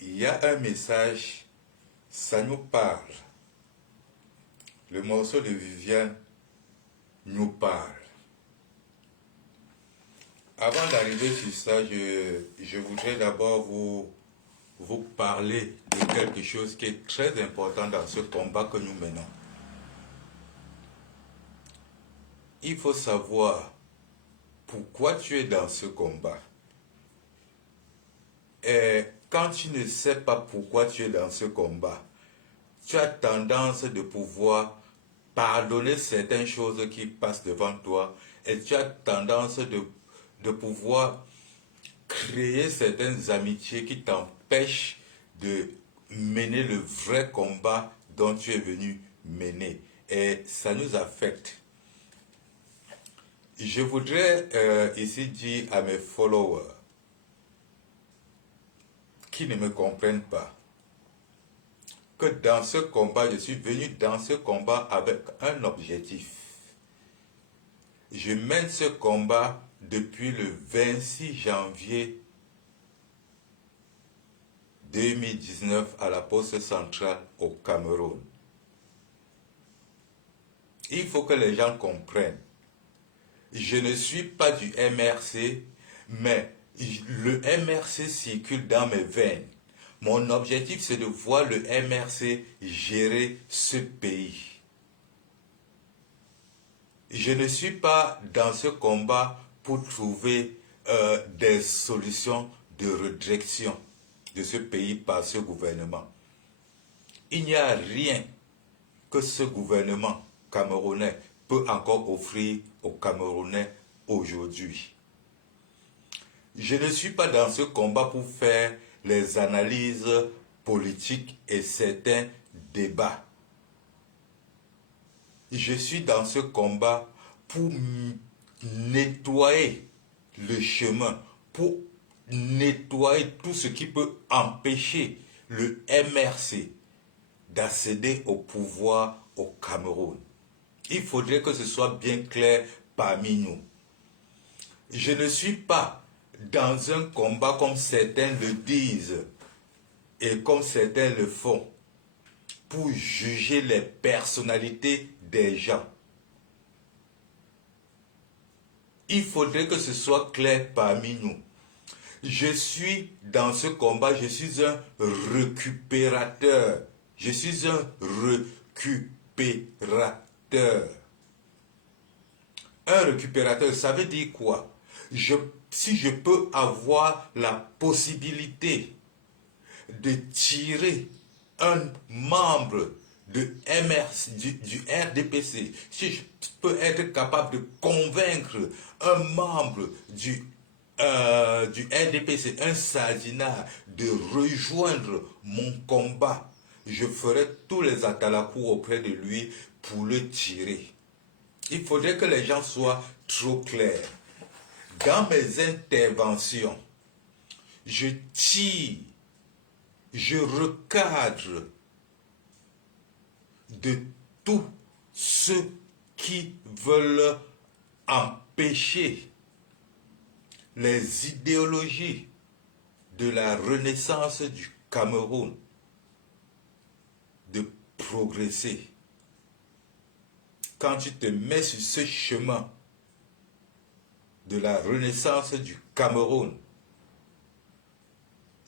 Il y a un message, ça nous parle. Le morceau de Viviane nous parle. Avant d'arriver sur ça, je voudrais d'abord vous parler de quelque chose qui est très important dans ce combat que nous menons. Il faut savoir pourquoi tu es dans ce combat. Et quand tu ne sais pas pourquoi tu es dans ce combat, tu as tendance de pouvoir pardonner certaines choses qui passent devant toi et tu as tendance de pouvoir créer certaines amitiés qui t'empêchent de mener le vrai combat dont tu es venu mener. Et ça nous affecte. Je voudrais ici dire à mes followers qui ne me comprennent pas que dans ce combat, je suis venu dans ce combat avec un objectif. Je mène ce combat depuis le 26 janvier 2019 à la poste centrale au Cameroun. Il faut que les gens comprennent. Je ne suis pas du MRC, mais le MRC circule dans mes veines. Mon objectif, c'est de voir le MRC gérer ce pays. Je ne suis pas dans ce combat pour trouver des solutions de redirection de ce pays par ce gouvernement. Il n'y a rien que ce gouvernement camerounais peut encore offrir aux Camerounais aujourd'hui. Je ne suis pas dans ce combat pour faire les analyses politiques et certains débats. Je suis dans ce combat pour nettoyer le chemin, pour nettoyer tout ce qui peut empêcher le MRC d'accéder au pouvoir au Cameroun. Il faudrait que ce soit bien clair parmi nous. Je ne suis pas dans un combat comme certains le disent et comme certains le font pour juger les personnalités des gens. Il faudrait que ce soit clair parmi nous. Je suis dans ce combat, je suis un récupérateur. Je suis un récupérateur. Un récupérateur, ça veut dire quoi? Si je peux avoir la possibilité de tirer un membre de MRC, du RDPC, si je peux être capable de convaincre un membre du RDPC, un Sadina, de rejoindre mon combat, je ferai tous les atalakou auprès de lui pour le tirer. Il faudrait que les gens soient trop clairs. Dans mes interventions, je tire, je recadre de tous ceux qui veulent empêcher les idéologies de la renaissance du Cameroun de progresser. Quand tu te mets sur ce chemin de la renaissance du Cameroun,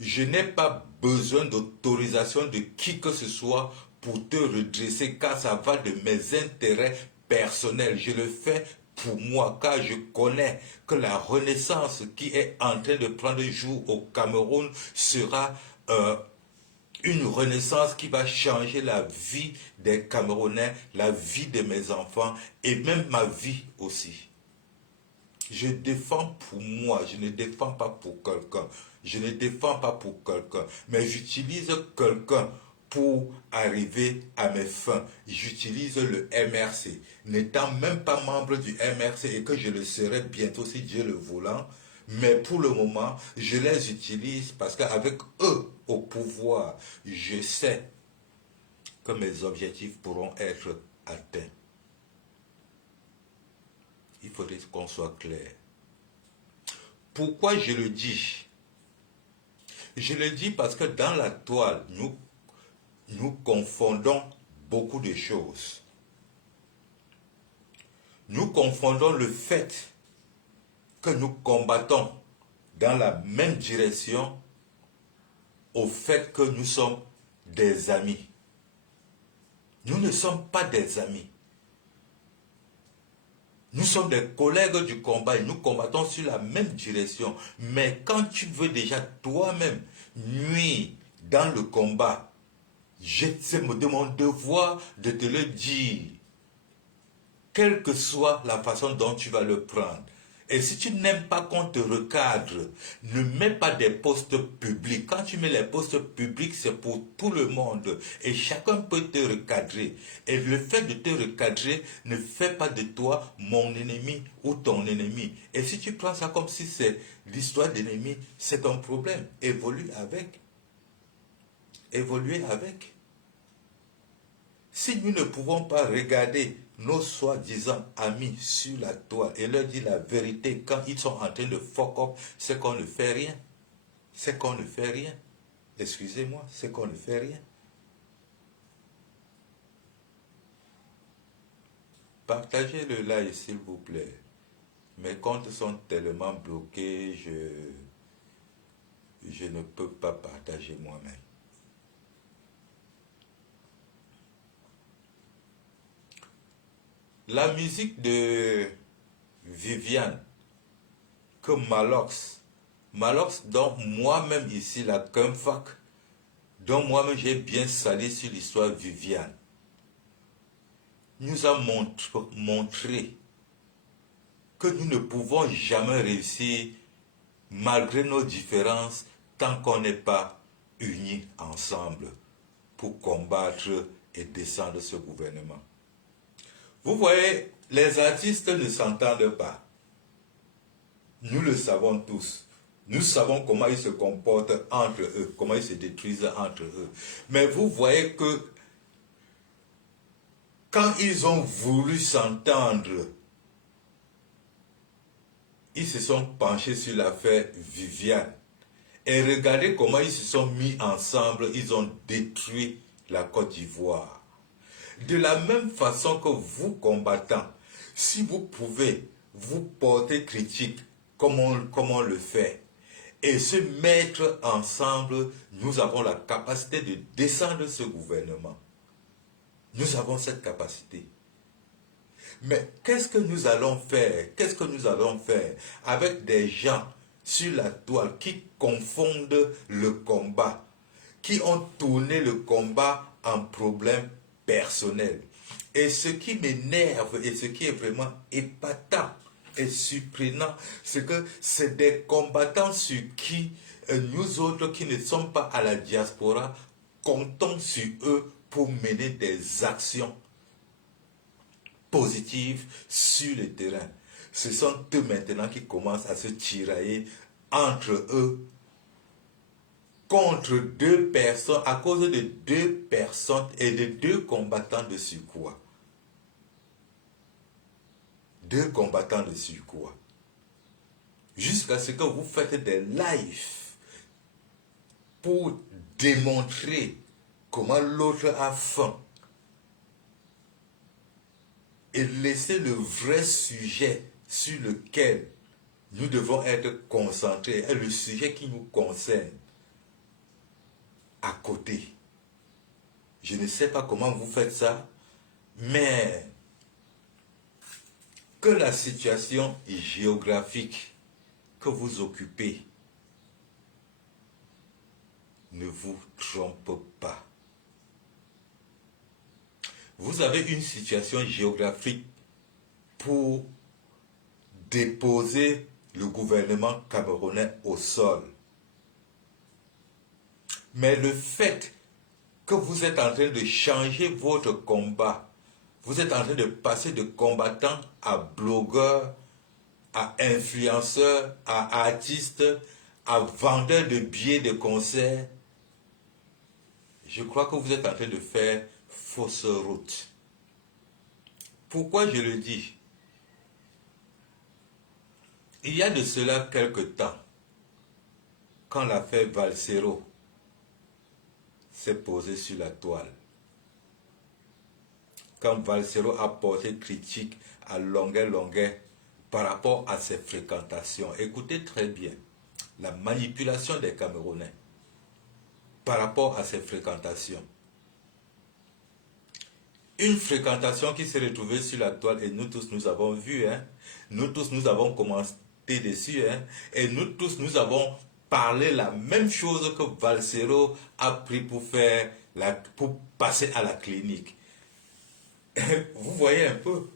je n'ai pas besoin d'autorisation de qui que ce soit pour te redresser, car ça va de mes intérêts personnels. Je le fais pour moi, car je connais que la renaissance qui est en train de prendre jour au Cameroun sera une renaissance qui va changer la vie des Camerounais, la vie de mes enfants et même ma vie aussi. Je défends pour moi, je ne défends pas pour quelqu'un. Je ne défends pas pour quelqu'un, mais j'utilise quelqu'un pour arriver à mes fins. J'utilise le MRC. N'étant même pas membre du MRC et que je le serai bientôt si Dieu le voulant, mais pour le moment, je les utilise parce qu'avec eux au pouvoir, je sais que mes objectifs pourront être atteints. Il faudrait qu'on soit clair. Pourquoi je le dis? Je le dis parce que dans la toile, nous confondons beaucoup de choses. Nous confondons le fait que nous combattons dans la même direction au fait que nous sommes des amis. Nous ne sommes pas des amis. Nous sommes des collègues du combat et nous combattons sur la même direction. Mais quand tu veux déjà toi-même nuire dans le combat, c'est de mon devoir de te le dire, quelle que soit la façon dont tu vas le prendre. Et si tu n'aimes pas qu'on te recadre, ne mets pas des postes publics. Quand tu mets les postes publics, c'est pour tout le monde. Et chacun peut te recadrer. Et le fait de te recadrer ne fait pas de toi mon ennemi ou ton ennemi. Et si tu prends ça comme si c'est l'histoire d'ennemi, c'est ton problème. Évolue avec. Évoluer avec. Si nous ne pouvons pas regarder nos soi-disant amis sur la toile et leur dire la vérité quand ils sont en train de fuck up, c'est qu'on ne fait rien. C'est qu'on ne fait rien. Excusez-moi, c'est qu'on ne fait rien. Partagez le live s'il vous plaît. Mes comptes sont tellement bloqués, je ne peux pas partager moi-même. La musique de Viviane, que Malox dont moi-même ici, la Cumfac, dont moi-même j'ai bien salé sur l'histoire Viviane, nous a montré que nous ne pouvons jamais réussir malgré nos différences tant qu'on n'est pas unis ensemble pour combattre et descendre ce gouvernement. Vous voyez, les artistes ne s'entendent pas. Nous le savons tous. Nous savons comment ils se comportent entre eux, comment ils se détruisent entre eux. Mais vous voyez que quand ils ont voulu s'entendre, ils se sont penchés sur l'affaire Viviane. Et regardez comment ils se sont mis ensemble, ils ont détruit la Côte d'Ivoire. De la même façon que vous, combattants, si vous pouvez vous porter critique comme on le fait, et se mettre ensemble, nous avons la capacité de descendre ce gouvernement. Nous avons cette capacité. Mais qu'est-ce que nous allons faire? Qu'est-ce que nous allons faire avec des gens sur la toile qui confondent le combat, qui ont tourné le combat en problème personnel? Et ce qui m'énerve et ce qui est vraiment épatant et surprenant, c'est que c'est des combattants sur qui nous autres qui ne sommes pas à la diaspora, comptons sur eux pour mener des actions positives sur le terrain. Ce sont eux maintenant qui commencent à se tirailler entre eux contre deux personnes, à cause de deux personnes et de deux combattants de surcroît. Deux combattants de surcroît. Jusqu'à ce que vous faites des lives pour démontrer comment l'autre a faim et laisser le vrai sujet sur lequel nous devons être concentrés, et le sujet qui nous concerne, à côté. Je ne sais pas comment vous faites ça, mais que la situation géographique que vous occupez ne vous trompe pas. Vous avez une situation géographique pour déposer le gouvernement camerounais au sol. Mais le fait que vous êtes en train de changer votre combat, vous êtes en train de passer de combattant à blogueur, à influenceur, à artiste, à vendeur de billets de concert, je crois que vous êtes en train de faire fausse route. Pourquoi je le dis? Il y a de cela quelque temps, quand l'affaire Valsero s'est posée sur la toile, quand Valsero a porté critique à longueur par rapport à ses fréquentations, écoutez très bien, la manipulation des Camerounais par rapport à ses fréquentations. Une fréquentation qui s'est retrouvée sur la toile et nous tous nous avons vu, hein? Nous tous nous avons commenté dessus, hein? Et nous tous nous avons parlé la même chose que Valsero a pris pour passer à la clinique. Vous voyez un peu?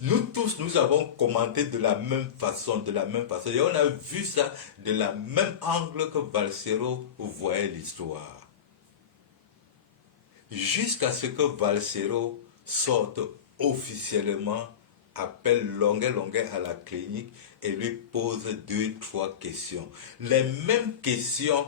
Nous tous nous avons commenté de la même façon, et on a vu ça de la même angle que Valsero voyait l'histoire. Jusqu'à ce que Valsero sorte officiellement, appelle Longuet à la clinique et lui pose 2-3 questions. Les mêmes questions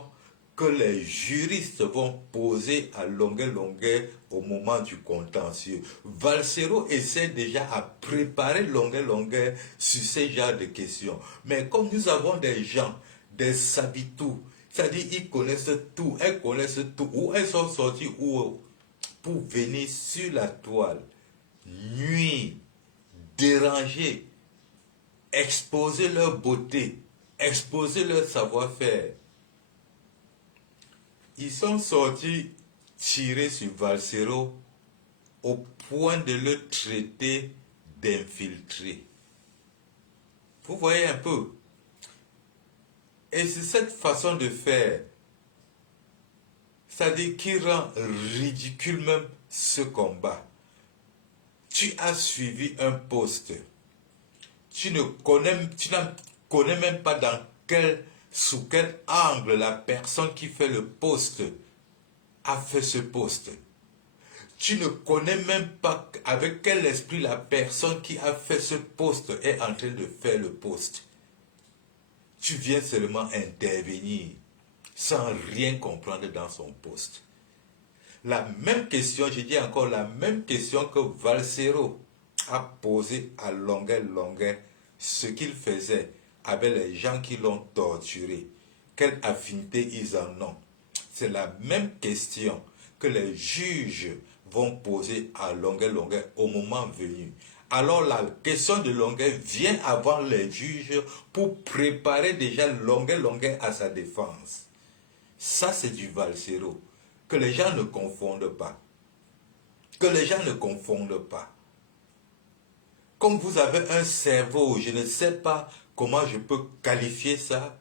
que les juristes vont poser à Longuet au moment du contentieux. Valsero essaie déjà à préparer Longuet sur ces genres de questions. Mais comme nous avons des gens, des sabitous, c'est-à-dire ils connaissent tout, elles connaissent tout, où elles sont sorties, pour venir sur la toile, nuire, déranger, exposer leur beauté, exposer leur savoir-faire. Ils sont sortis tirer sur Valsero au point de le traiter d'infiltré. Vous voyez un peu? Et c'est cette façon de faire, c'est-à-dire qui rend ridicule même ce combat. Tu as suivi un poste. Tu n'en connais même pas sous quel angle la personne qui fait le poste a fait ce poste. Tu ne connais même pas avec quel esprit la personne qui a fait ce poste est en train de faire le poste. Tu viens seulement intervenir sans rien comprendre dans son poste. La même question, je dis encore la même question que Valsero a posée à Longuet, ce qu'il faisait avec les gens qui l'ont torturé, quelle affinité ils en ont. C'est la même question que les juges vont poser à Longuet au moment venu. Alors la question de Longuet vient avant les juges pour préparer déjà Longuet à sa défense. Ça, c'est du Valsero. Que les gens ne confondent pas. Que les gens ne confondent pas. Comme vous avez un cerveau, je ne sais pas comment je peux qualifier ça,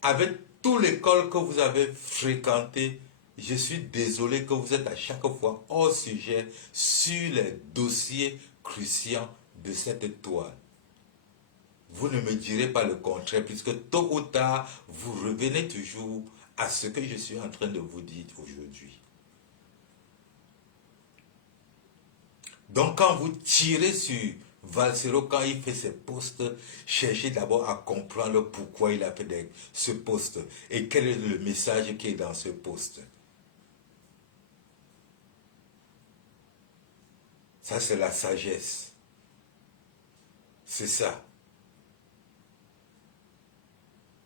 avec toute l'école que vous avez fréquentée, je suis désolé que vous êtes à chaque fois hors sujet sur les dossiers cruciaux de cette toile. Vous ne me direz pas le contraire, puisque tôt ou tard, vous revenez toujours à ce que je suis en train de vous dire aujourd'hui. Donc quand vous tirez sur Valsero, quand il fait ses postes, cherchez d'abord à comprendre pourquoi il a fait ce poste et quel est le message qui est dans ce poste. Ça, c'est la sagesse. C'est ça.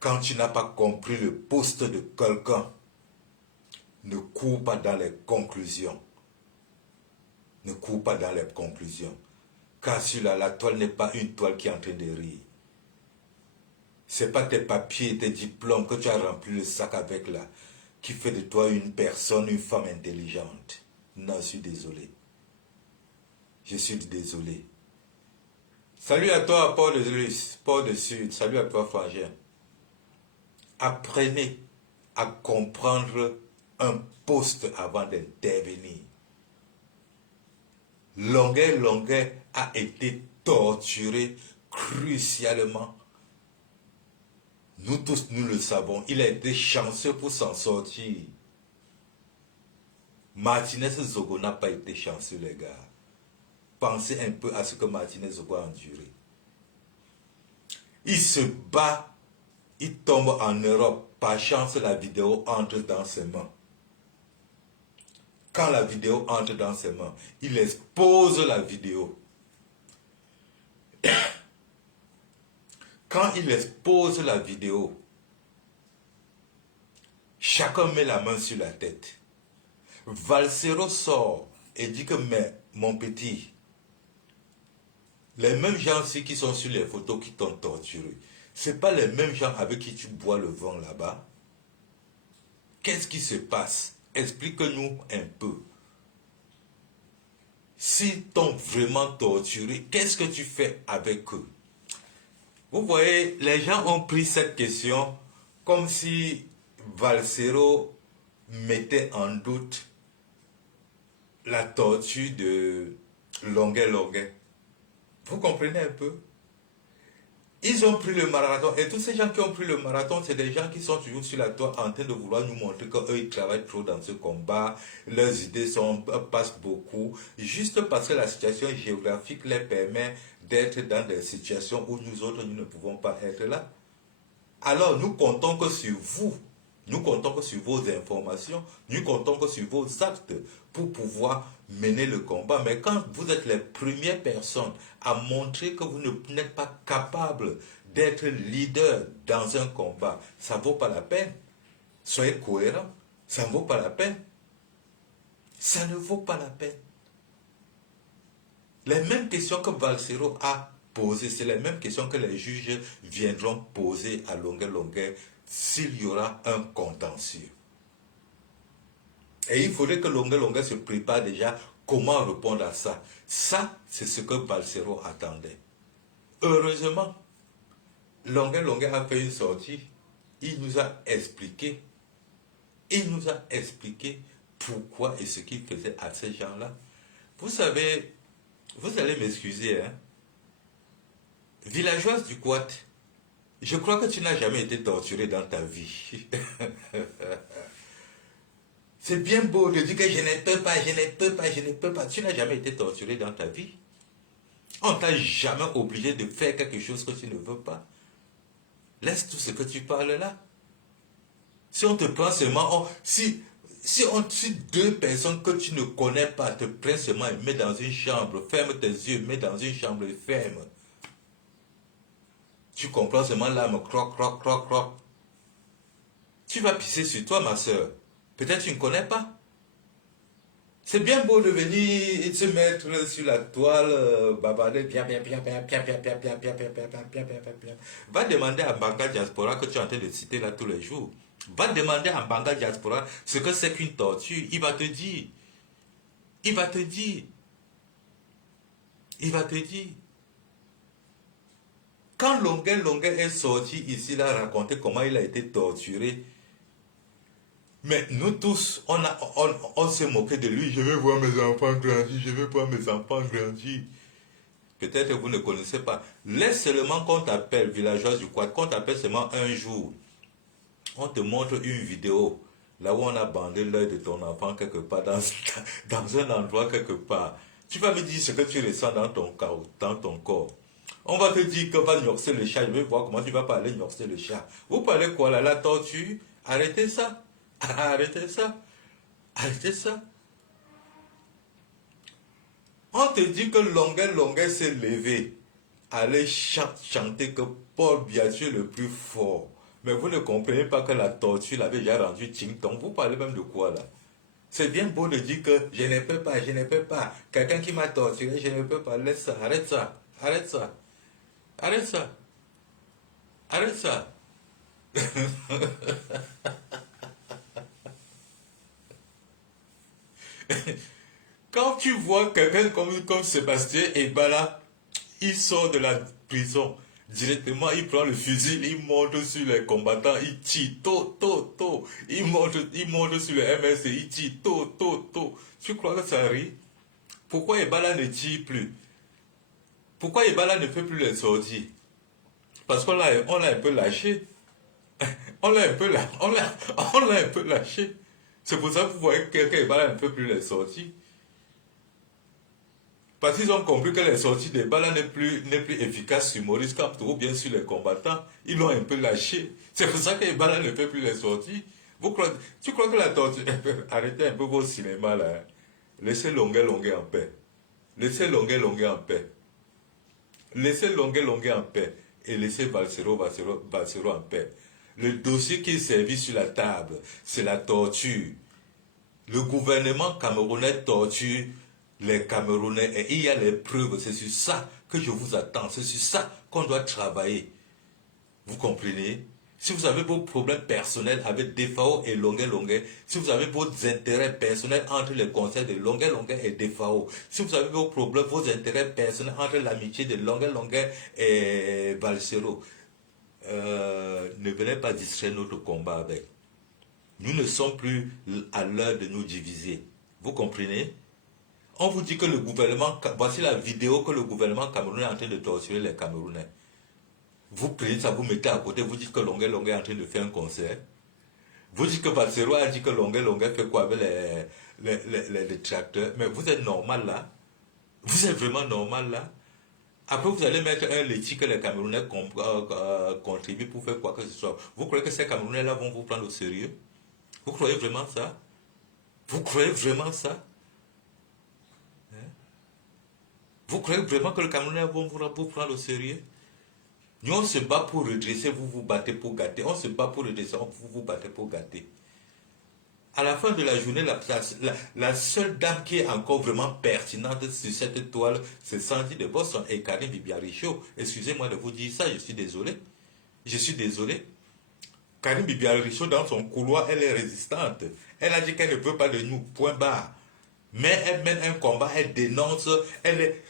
Quand tu n'as pas compris le poste de quelqu'un, ne cours pas dans les conclusions. Ne cours pas dans les conclusions. Car sur la toile n'est pas une toile qui est en train de rire. Ce n'est pas tes papiers et tes diplômes que tu as rempli le sac avec là, qui fait de toi une personne, une femme intelligente. Non, je suis désolé. Je suis désolé. Salut à toi, Port de Sud. Salut à toi, Frangin. Apprenez à comprendre un poste avant d'intervenir. Longuet a été torturé crucialement. Nous tous, nous le savons. Il a été chanceux pour s'en sortir. Martinez Zogo n'a pas été chanceux, les gars. Pensez un peu à ce que Martinez Zogo a enduré. Il se bat. Il tombe en Europe. Par chance, la vidéo entre dans ses mains. Quand la vidéo entre dans ses mains, il expose la vidéo. Quand il expose la vidéo, Chacun met la main sur la tête. Valsero sort et dit que, mais mon petit, les mêmes gens aussi qui sont sur les photos qui t'ont torturé, ce n'est pas les mêmes gens avec qui tu bois le vent là-bas. Qu'est-ce qui se passe? Explique-nous un peu. S'ils t'ont vraiment torturé, qu'est-ce que tu fais avec eux? Vous voyez, les gens ont pris cette question comme si Valsero mettait en doute la torture de Longuet Longuet. Vous comprenez un peu? Ils ont pris le marathon et tous ces gens qui ont pris le marathon, c'est des gens qui sont toujours sur la toile en train de vouloir nous montrer qu'eux, ils travaillent trop dans ce combat, leurs idées passent beaucoup, juste parce que la situation géographique les permet d'être dans des situations où nous autres, nous ne pouvons pas être là. Alors, nous comptons que sur vous, nous comptons que sur vos informations, nous comptons que sur vos actes pour pouvoir mener le combat. Mais quand vous êtes les premières personnes à montrer que vous n'êtes pas capable d'être leader dans un combat, ça ne vaut pas la peine. Soyez cohérents, ça ne vaut pas la peine. Ça ne vaut pas la peine. Les mêmes questions que Valsero a posées, c'est les mêmes questions que les juges viendront poser à Longuet Longuet s'il y aura un contentieux. Et il faudrait que Longuet Longuet se prépare déjà comment répondre à ça. Ça, c'est ce que Valsero attendait. Heureusement, Longuet Longuet a fait une sortie. Il nous a expliqué. Il nous a expliqué pourquoi et ce qu'il faisait à ces gens-là. Vous savez, vous allez m'excuser, hein. Villageoise du Quat, je crois que tu n'as jamais été torturé dans ta vie. C'est bien beau de dire que je ne peux pas, je ne peux pas, je ne peux pas. Tu n'as jamais été torturé dans ta vie. On ne t'a jamais obligé de faire quelque chose que tu ne veux pas. Laisse tout ce que tu parles là. Si on te prend seulement, si deux personnes que tu ne connais pas te prennent seulement et mettent dans une chambre, ferme tes yeux, mets dans une chambre et ferme. Tu comprends seulement l'âme, croc, croc, croc, croc. Tu vas pisser sur toi, ma soeur. Peut-être tu ne connais pas. C'est bien beau de venir et se mettre sur la toile, bavarder, bien. Va demander à Mbanga Diaspora que tu es en train de citer là tous les jours. Va demander à Mbanga Diaspora ce que c'est qu'une torture. Il va te dire. Il va te dire. Il va te dire. Quand Longuet Longuet est sorti ici, il a raconté comment il a été torturé. Mais nous tous, on s'est moqué de lui. Je veux voir mes enfants grandir, je veux voir mes enfants grandir. Peut-être que vous ne connaissez pas. Laisse seulement qu'on t'appelle, villageoise du Quad, qu'on t'appelle seulement un jour. On te montre une vidéo, là où on a bandé l'œil de ton enfant quelque part, dans un endroit quelque part. Tu vas me dire ce que tu ressens dans ton corps. On va te dire que va gnorcer le chat. Je vais voir comment tu vas parler gnorcer le chat. Vous parlez quoi là? La tortue? Arrêtez ça. Arrêtez ça. Arrêtez ça. On te dit que Longuet Longuet s'est levé. Allez chanter que Paul Biagio est le plus fort. Mais vous ne comprenez pas que la tortue l'avait déjà rendu ting-tong. Vous parlez même de quoi là? C'est bien beau de dire que je ne peux pas, je ne peux pas. Quelqu'un qui m'a torturé, je ne peux pas. Laisse ça, arrête ça, arrête ça. Arrête ça. Arrête ça. Quand tu vois quelqu'un comme Sébastien Ebala, il sort de la prison. Directement, il prend le fusil, il monte sur les combattants, il tire, to. Il monte sur le MSC, il tire, to. Tu crois que ça rit? Pourquoi Ebala ne tire plus? Pourquoi Ebala ne fait plus les sorties? Parce qu'on l'a un peu lâché. On l'a un peu lâché. C'est pour ça que vous voyez que Ebala ne fait plus les sorties. Parce qu'ils ont compris que les sorties des balles n'est plus efficace sur Maurice Kamto ou bien sur les combattants. Ils l'ont un peu lâché. C'est pour ça que les balles ne fait plus les sorties. Tu crois que la tortue... Arrêtez un peu vos cinémas là. Hein. Laissez Longuet Longuet en paix. Laissez Longuet Longuet en paix. Laissez Longuet Longuet en paix. Et laissez Valsero en paix. Le dossier qui est servi sur la table, c'est la torture. Le gouvernement camerounais torture les Camerounais et il y a les preuves. C'est sur ça que je vous attends. C'est sur ça qu'on doit travailler. Vous comprenez? Si vous avez vos problèmes personnels avec Defao et Longuet Longuet, si vous avez vos intérêts personnels entre les conseils de Longuet Longuet et Defao, si vous avez vos problèmes, vos intérêts personnels entre l'amitié de Longuet Longuet et Balsero, ne venez pas distraire notre combat avec. Nous ne sommes plus à l'heure de nous diviser. Vous comprenez? On vous dit que le gouvernement, voici la vidéo que le gouvernement camerounais est en train de torturer les Camerounais. Vous prenez ça, vous mettez à côté, vous dites que Longuet Longuet est en train de faire un concert. Vous dites que Balsero a dit que Longuet Longuet fait quoi avec les tracteurs. Mais vous êtes normal là? Vous êtes vraiment normal là? Après, vous allez mettre un laitier que les Camerounais contribuent pour faire quoi que ce soit. Vous croyez que ces Camerounais-là vont vous prendre au sérieux? Vous croyez vraiment ça? Vous croyez vraiment ça? Vous croyez vraiment que les Camerounais vont vous prendre au sérieux? Nous, on se bat pour redresser, vous vous battez pour gâter. On se bat pour redresser, vous vous battez pour gâter. À la fin de la journée, la seule dame qui est encore vraiment pertinente sur cette toile, c'est Sandy de Boston et Karim Bibiaricho. Excusez-moi de vous dire ça, je suis désolé. Je suis désolé. Karim Bibiaricho, dans son couloir, elle est résistante. Elle a dit qu'elle ne veut pas de nous, point barre. Mais elle mène un combat, elle dénonce, elle est,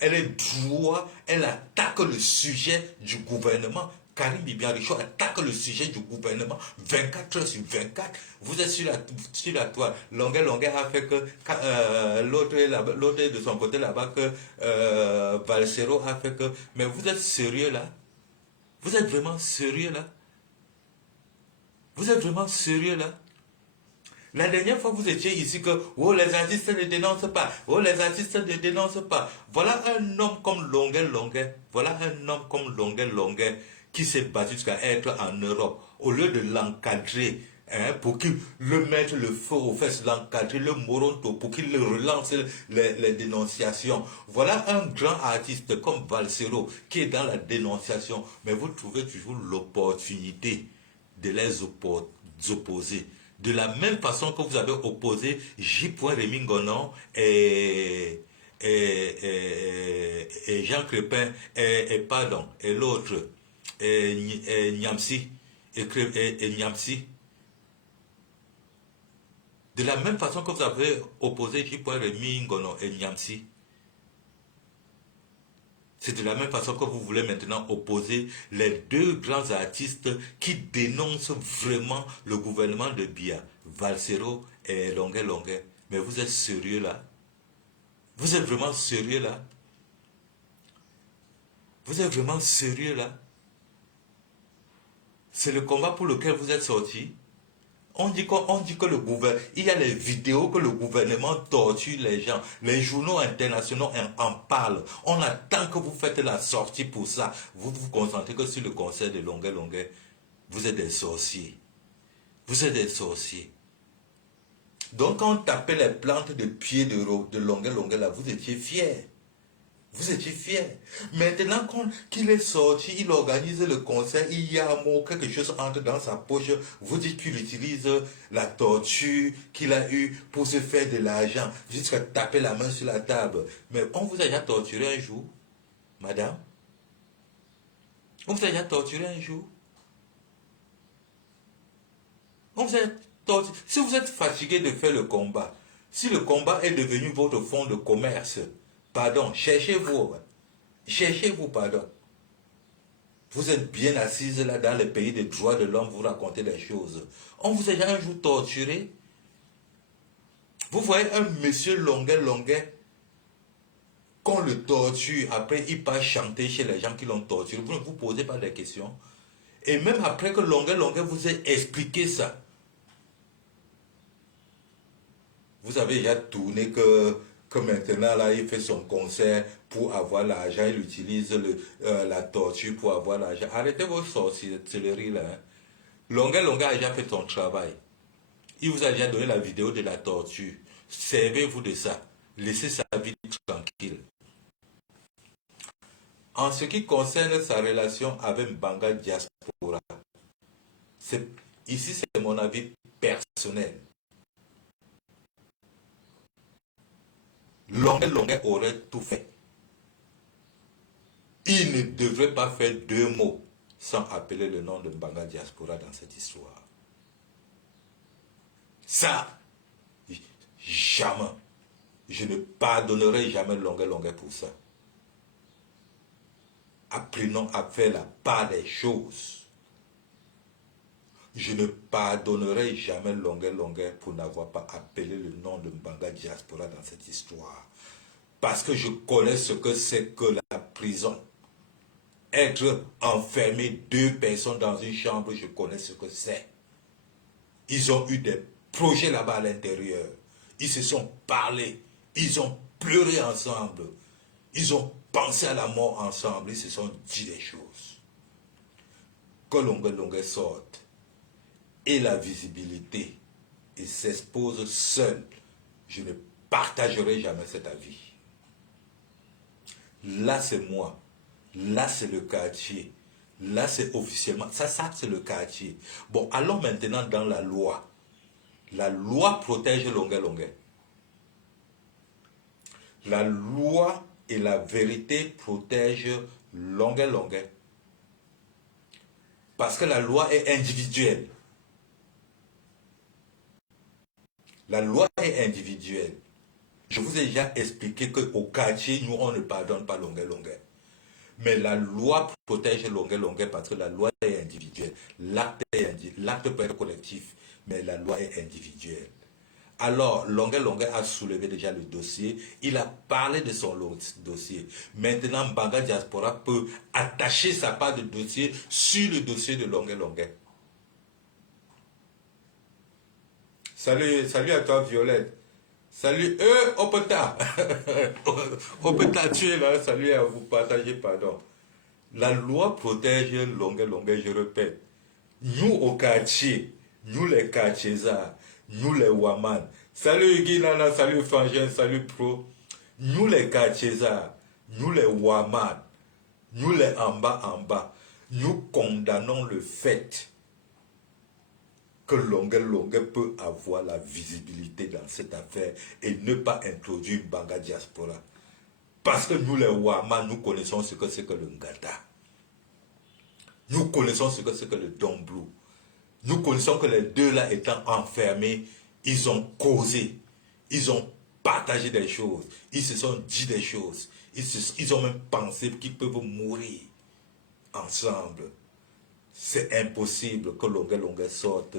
elle est droit, elle attaque le sujet du gouvernement. Karim Bibiaricho attaque le sujet du gouvernement 24 heures sur 24. Vous êtes sur la toile. Longuet Longuet a fait que l'autre est de son côté là-bas, que Valsero a fait que. Mais vous êtes sérieux là? Vous êtes vraiment sérieux là? Vous êtes vraiment sérieux là? La dernière fois, vous étiez ici que oh, les artistes ne dénoncent pas. Oh, les artistes ne dénoncent pas. Voilà un homme comme Longuet Longuet. Voilà un homme comme Longuet Longuet qui s'est battu jusqu'à être en Europe. Au lieu de l'encadrer, hein, pour qu'il le mette le feu aux fesses, l'encadrer, le moronto, pour qu'il relance les dénonciations. Voilà un grand artiste comme Valsero qui est dans la dénonciation. Mais vous trouvez toujours l'opportunité de les opposer. De la même façon que vous avez opposé J. Rémingonon et Jean Crépin et l'autre, Niamsi, et Niamsi. De la même façon que vous avez opposé J. Rémingonon et Niamsi. C'est de la même façon que vous voulez maintenant opposer les deux grands artistes qui dénoncent vraiment le gouvernement de Biya, Valsero et Longuet Longuet. Mais vous êtes sérieux là? Vous êtes vraiment sérieux là? Vous êtes vraiment sérieux là? C'est le combat pour lequel vous êtes sortis? On dit que le gouvernement, il y a les vidéos que le gouvernement torture les gens. Les journaux internationaux en parlent. On attend que vous faites la sortie pour ça. Vous vous concentrez que sur le conseil de Longuet Longuet. Vous êtes des sorciers. Vous êtes des sorciers. Donc quand on tapait les plantes de pied de Longuet Longuet là, vous étiez fiers. Vous étiez fiers. Maintenant qu'il est sorti, il organise le concert, il y a un mot, quelque chose entre dans sa poche. Vous dites qu'il utilise la torture qu'il a eue pour se faire de l'argent, jusqu'à taper la main sur la table. Mais on vous a déjà torturé un jour, madame? On vous a déjà torturé un jour? On vous a torturé. Si vous êtes fatigué de faire le combat, si le combat est devenu votre fonds de commerce, pardon, cherchez-vous. Cherchez-vous, pardon. Vous êtes bien assise là dans les pays des droits de l'homme, vous racontez des choses. On vous a déjà un jour torturé. Vous voyez un monsieur Longuet Longuet, qu'on le torture, après il part chanter chez les gens qui l'ont torturé. Vous ne vous posez pas des questions. Et même après que Longuet Longuet vous ait expliqué ça, vous avez déjà tourné que maintenant, là, il fait son concert pour avoir l'argent, il utilise la torture pour avoir l'argent. Arrêtez vos sorcelleries, là. Hein. Longuet Longuet a déjà fait son travail. Il vous a déjà donné la vidéo de la torture. Servez-vous de ça. Laissez sa vie tranquille. En ce qui concerne sa relation avec Mbanga Diaspora, Ici, c'est mon avis personnel. Longuet aurait tout fait. Il ne devrait pas faire deux mots sans appeler le nom de Mbanga Diaspora dans cette histoire. Ça, jamais. Je ne pardonnerai jamais Longuet pour ça. Apprenons à faire la part des choses. Je ne pardonnerai jamais Longuet pour n'avoir pas appelé le nom de Mbanga Diaspora dans cette histoire. Parce que je connais ce que c'est que la prison. Être enfermé deux personnes dans une chambre, je connais ce que c'est. Ils ont eu des projets là-bas à l'intérieur. Ils se sont parlé. Ils ont pleuré ensemble. Ils ont pensé à la mort ensemble. Ils se sont dit des choses. Que Longuet sorte et la visibilité et s'expose seul, je ne partagerai jamais cet avis. Là, c'est moi. Là, c'est le quartier. Là, c'est officiellement. Ça c'est le quartier. Bon, allons maintenant dans la loi. La loi protège Longuet. La loi et la vérité protègent Longuet. Parce que la loi est individuelle. La loi est individuelle. Je vous ai déjà expliqué qu'au quartier, nous, on ne pardonne pas Longuet. Mais la loi protège Longuet parce que la loi est individuelle. L'acte peut être collectif, mais la loi est individuelle. Alors, Longuet a soulevé déjà le dossier. Il a parlé de son dossier. Maintenant, Mbanga Diaspora peut attacher sa part de dossier sur le dossier de Longuet. Salut à toi, Violette. Salut, Opeta. Opeta, tu es là. Salut à vous, partagez, pardon. La loi protège Longuet, je répète. Nous, au quartier, nous les quartiers-arts, nous les Waman. Salut Guinana, salut Frangin, salut Pro. Nous les quartiers-arts, nous les Waman, nous les en bas, nous condamnons le fait que Longuet peut avoir la visibilité dans cette affaire et ne pas introduire Mbanga Diaspora. Parce que nous les Wama, nous connaissons ce que c'est que le Ngata. Nous connaissons ce que c'est que le Domblou. Nous connaissons que les deux là étant enfermés, ils ont causé, ils ont partagé des choses, ils se sont dit des choses, ils ont même pensé qu'ils peuvent mourir ensemble. C'est impossible que Longuet sorte.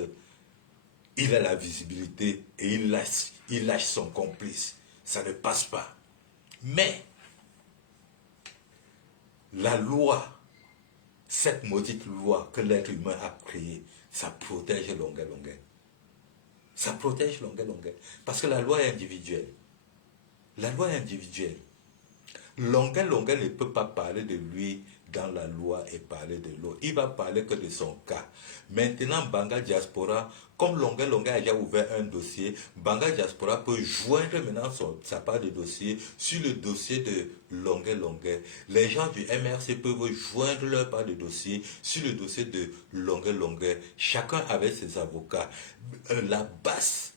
Il a la visibilité et il lâche son complice. Ça ne passe pas. Mais la loi, cette maudite loi que l'être humain a créée, ça protège Longuet. Ça protège Longuet. Parce que la loi est individuelle. La loi est individuelle. Longuet ne peut pas parler de lui dans la loi et parler de l'autre. Il va parler que de son cas. Maintenant, Mbanga Diaspora, comme Longuet a déjà ouvert un dossier, Mbanga Diaspora peut joindre maintenant sa part de dossier sur le dossier de Longuet. Les gens du MRC peuvent joindre leur part de dossier sur le dossier de Longuet. Chacun avec ses avocats. La basse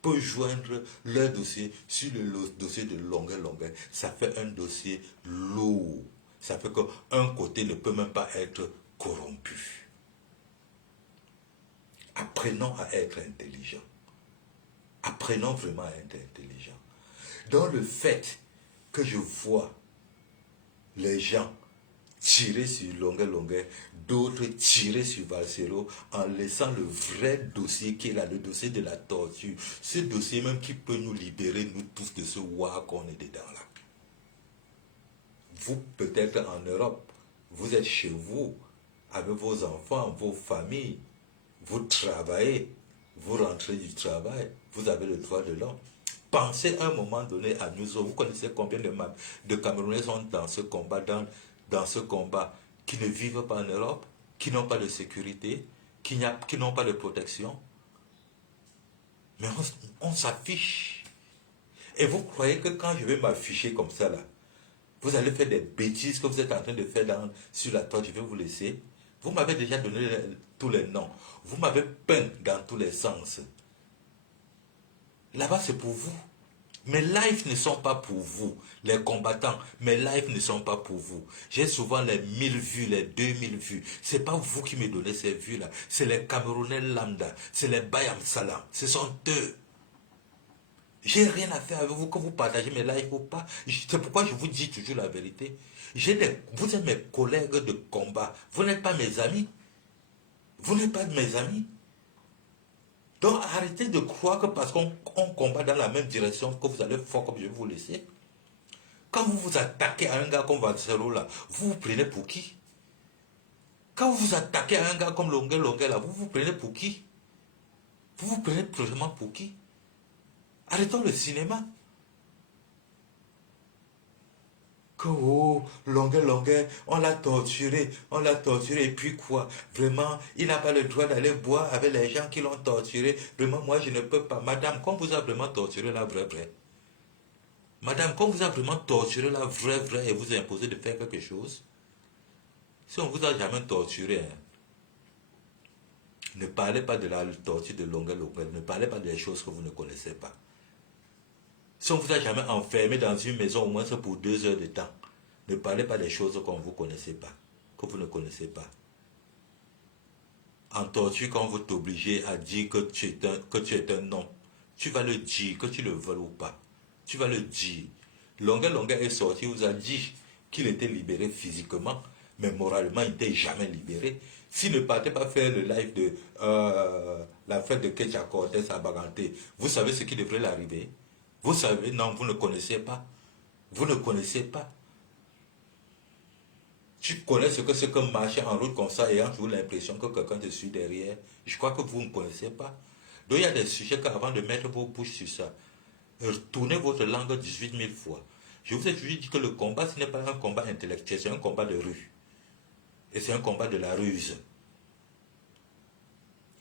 peut joindre leur dossier sur le dossier de Longuet. Ça fait un dossier lourd. Ça fait qu'un côté ne peut même pas être corrompu. Apprenons à être intelligents. Apprenons vraiment à être intelligents. Dans le fait que je vois les gens tirer sur Longuet, d'autres tirer sur Valsero en laissant le vrai dossier qui est là, le dossier de la torture. Ce dossier même qui peut nous libérer, nous tous, de ce war qu'on est dedans là. Vous, peut-être en Europe, vous êtes chez vous, avec vos enfants, vos familles, vous travaillez, vous rentrez du travail, vous avez le droit de l'homme. Pensez à un moment donné à nous autres. Vous connaissez combien de Camerounais sont dans ce combat, dans ce combat, qui ne vivent pas en Europe, qui n'ont pas de sécurité, qui n'ont pas de protection. Mais on s'affiche. Et vous croyez que quand je vais m'afficher comme ça là, vous allez faire des bêtises que vous êtes en train de faire sur la toile, je vais vous laisser. Vous m'avez déjà donné tous les noms. Vous m'avez peint dans tous les sens. Là-bas, c'est pour vous. Mes lives ne sont pas pour vous, les combattants. Mes lives ne sont pas pour vous. J'ai souvent les 1000 vues, les 2000 vues. C'est pas vous qui me donnez ces vues-là. C'est les Camerounais lambda. C'est les Bayam Salam. Ce sont eux. J'ai rien à faire avec vous, que vous partagez mes lives ou pas. C'est pourquoi je vous dis toujours la vérité. Vous êtes mes collègues de combat. Vous n'êtes pas mes amis. Vous n'êtes pas mes amis. Donc arrêtez de croire que parce qu'on combat dans la même direction que vous allez faire comme je vais vous laisser. Quand vous vous attaquez à un gars comme Vancero là, vous vous prenez pour qui? Quand vous vous attaquez à un gars comme Longuet là, vous vous prenez pour qui? Vous vous prenez vraiment pour qui? Arrêtons le cinéma. Que oh, Longuet, on l'a torturé, et puis quoi? Vraiment, il n'a pas le droit d'aller boire avec les gens qui l'ont torturé. Vraiment, moi je ne peux pas. Madame, qu'on vous a vraiment torturé la vraie? Madame, qu'on vous a vraiment torturé la vraie et vous a imposé de faire quelque chose? Si on vous a jamais torturé, hein, ne parlez pas de la torture de Longuet, ne parlez pas des choses que vous ne connaissez pas. Si on vous a jamais enfermé dans une maison au moins pour 2 heures de temps, ne parlez pas des choses qu'on ne vous connaissez pas, que vous ne connaissez pas. En torture, quand vous t'obligez à dire que tu es un nom, tu vas le dire, que tu le veuilles ou pas. Tu vas le dire. Longuet est sorti, vous a dit qu'il était libéré physiquement, mais moralement, il n'était jamais libéré. S'il ne partait pas faire le live de la fête de Ketcha Cortez à Baganté, vous savez ce qui devrait l'arriver? Vous savez, non, vous ne connaissez pas. Vous ne connaissez pas. Tu connais ce que c'est que marcher en route comme ça et ayant toujours l'impression que quelqu'un te suit derrière. Je crois que vous ne connaissez pas. Donc il y a des sujets qu'avant de mettre vos bouches sur ça, retournez votre langue 18 000 fois. Je vous ai toujours dit que le combat, ce n'est pas un combat intellectuel, c'est un combat de rue. Et c'est un combat de la ruse.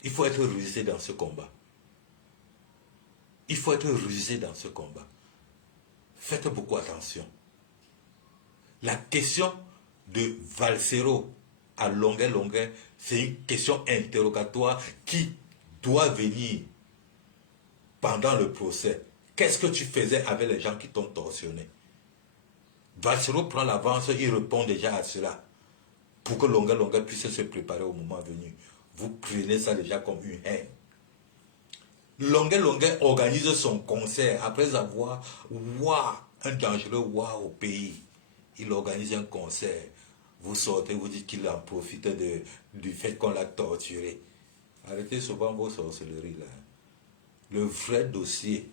Il faut être rusé dans ce combat. Il faut être rusé dans ce combat. Faites beaucoup attention. La question de Valsero à Longuet, c'est une question interrogatoire qui doit venir pendant le procès. Qu'est-ce que tu faisais avec les gens qui t'ont torsionné? Valsero prend l'avance, il répond déjà à cela. Pour que Longuet puisse se préparer au moment venu. Vous prenez ça déjà comme une haine. Longuet organise son concert après avoir un dangereux au pays. Il organise un concert. Vous sortez, vous dites qu'il en profite du fait qu'on l'a torturé. Arrêtez souvent vos sorcelleries là. Le vrai dossier,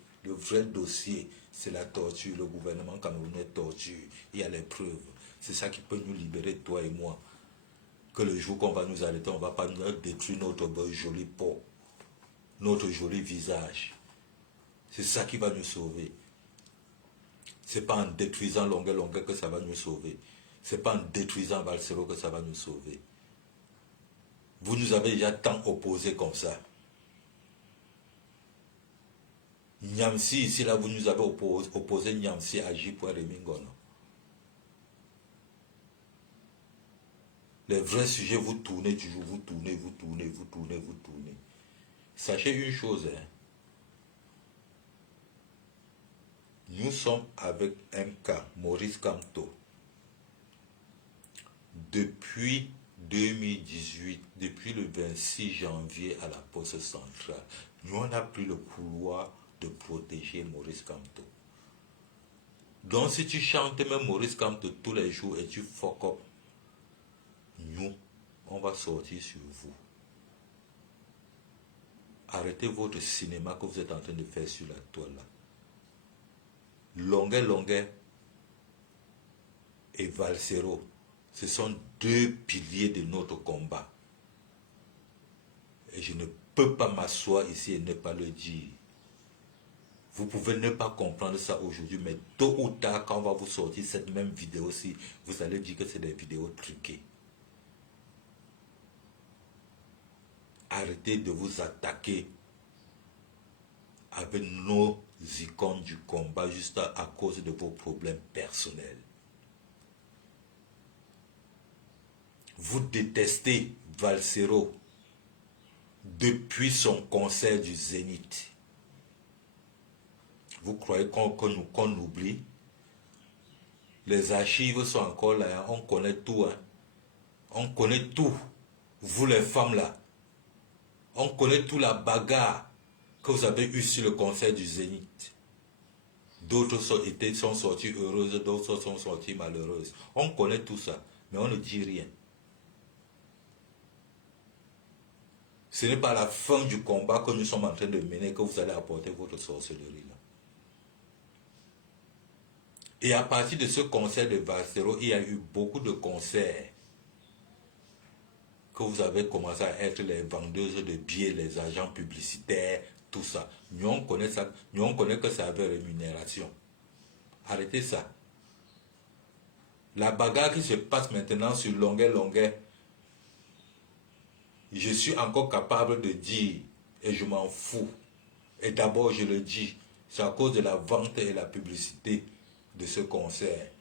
c'est la torture. Le gouvernement camerounais torture. Il y a les preuves. C'est ça qui peut nous libérer, toi et moi. Que le jour qu'on va nous arrêter, on ne va pas nous détruire notre jolie peau, notre joli visage. C'est ça qui va nous sauver. Ce n'est pas en détruisant Longuet que ça va nous sauver. Ce n'est pas en détruisant Valsero que ça va nous sauver. Vous nous avez déjà tant opposés comme ça. Niamsi, ici, là, vous nous avez opposé Niamsi à J.Remingono. Les vrais sujets, vous tournez toujours, vous tournez. Sachez une chose, hein. Nous sommes avec un cas, Maurice Kamto. Depuis 2018, depuis le 26 janvier à la poste centrale, nous on a pris le couloir de protéger Maurice Kamto. Donc si tu chantes même Maurice Kamto tous les jours et tu fuck up, nous, on va sortir sur vous. Arrêtez votre cinéma que vous êtes en train de faire sur la toile là. Longuet et Valsero, ce sont 2 piliers de notre combat. Et je ne peux pas m'asseoir ici et ne pas le dire. Vous pouvez ne pas comprendre ça aujourd'hui, mais tôt ou tard, quand on va vous sortir cette même vidéo-ci, vous allez dire que c'est des vidéos truquées. Arrêtez de vous attaquer avec nos icônes du combat juste à cause de vos problèmes personnels. Vous détestez Valsero. depuis son concert du Zénith. Vous croyez qu'on oublie? Les archives sont encore là, hein. On connaît tout. Hein. On connaît tout. Vous les femmes là. On connaît tout la bagarre que vous avez eue sur le concert du Zénith. D'autres sont sorties heureuses, d'autres sont sorties malheureuses. On connaît tout ça, mais on ne dit rien. Ce n'est pas la fin du combat que nous sommes en train de mener que vous allez apporter votre sorcellerie là. Et à partir de ce concert de Valsero, il y a eu beaucoup de concerts que vous avez commencé à être les vendeuses de billets, les agents publicitaires, tout ça. Nous on connaît ça, nous on connaît que ça avait rémunération. Arrêtez ça. La bagarre qui se passe maintenant sur longueur, je suis encore capable de dire, et je m'en fous. Et d'abord je le dis, c'est à cause de la vente et la publicité de ce concert.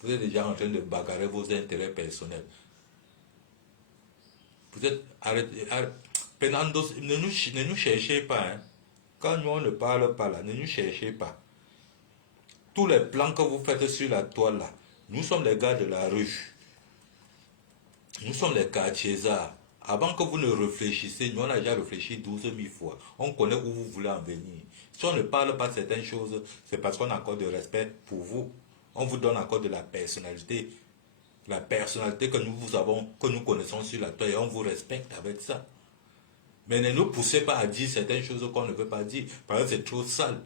Vous êtes déjà en train de bagarrer vos intérêts personnels. Vous êtes arrêtez. Ne nous cherchez pas. Hein. Quand nous on ne parle pas là, ne nous cherchez pas. Tous les plans que vous faites sur la toile là, nous sommes les gars de la rue. Nous sommes les quartiers-arts. Avant que vous ne réfléchissiez, nous on a déjà réfléchi 12 000 fois. On connaît où vous voulez en venir. Si on ne parle pas de certaines choses, c'est parce qu'on a encore de respect pour vous. On vous donne encore de la personnalité. La personnalité que nous avons, que nous connaissons sur la toile, et on vous respecte avec ça. Mais ne nous poussez pas à dire certaines choses qu'on ne veut pas dire, parce que c'est trop sale.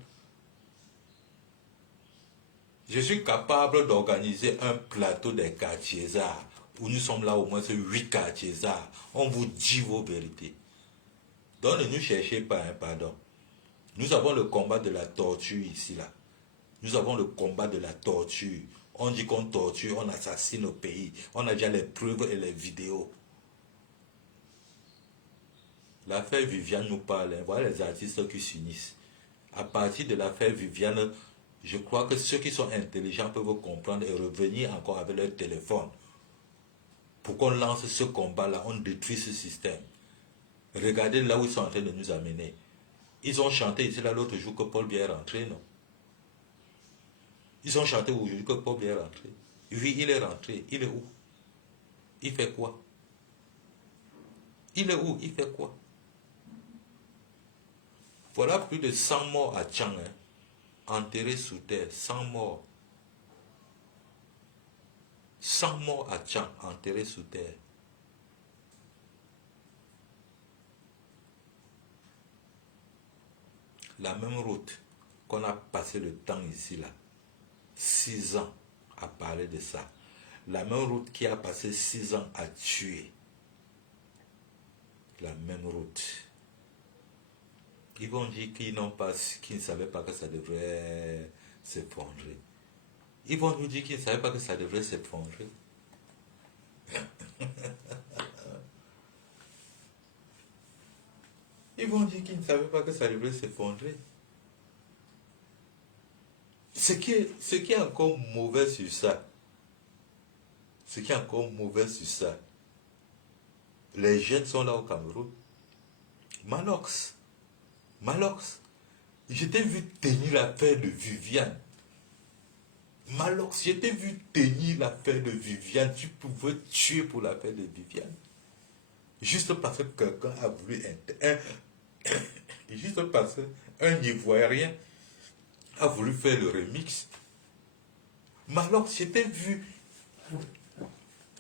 Je suis capable d'organiser un plateau des quartiers-arts, où nous sommes là au moins 8 quartiers-arts. On vous dit vos vérités. Donc ne nous cherchez pas, hein, pardon. Nous avons le combat de la torture ici, là. Nous avons le combat de la torture. On dit qu'on torture, on assassine au pays. On a déjà les preuves et les vidéos. L'affaire Viviane nous parle. Hein. Voilà les artistes qui s'unissent. À partir de l'affaire Viviane, je crois que ceux qui sont intelligents peuvent comprendre et revenir encore avec leur téléphone. Pour qu'on lance ce combat-là, on détruit ce système. Regardez là où ils sont en train de nous amener. Ils ont chanté ici là l'autre jour que Paul Biya est rentré, non? Ils ont chanté aujourd'hui que Paul Biya est rentré. Oui, il est rentré. Il est où? Il fait quoi? Il est où? Il fait quoi? Voilà plus de 100 morts à Tchang, hein, enterrés sous terre, 100 morts. 100 morts à Tchang, enterrés sous terre. La même route qu'on a passé le temps ici, là, 6 ans à parler de ça. La même route qui a passé 6 ans à tuer. La même route. Ils vont dire qu'ils ne savaient pas que ça devrait s'effondrer. Ils vont nous dire qu'ils ne savaient pas que ça devrait s'effondrer. Ils vont dire qu'ils ne savaient pas que ça devrait s'effondrer. Ce qui est encore mauvais sur ça, les jeunes sont là au Cameroun. Malox, je t'ai vu tenir l'affaire de Viviane. Malox, je t'ai vu tenir l'affaire de Viviane. Tu pouvais tuer pour l'affaire de Viviane. Juste parce que quelqu'un a voulu... Juste parce qu'un Ivoirien a voulu faire le remix. Malox, je t'ai vu...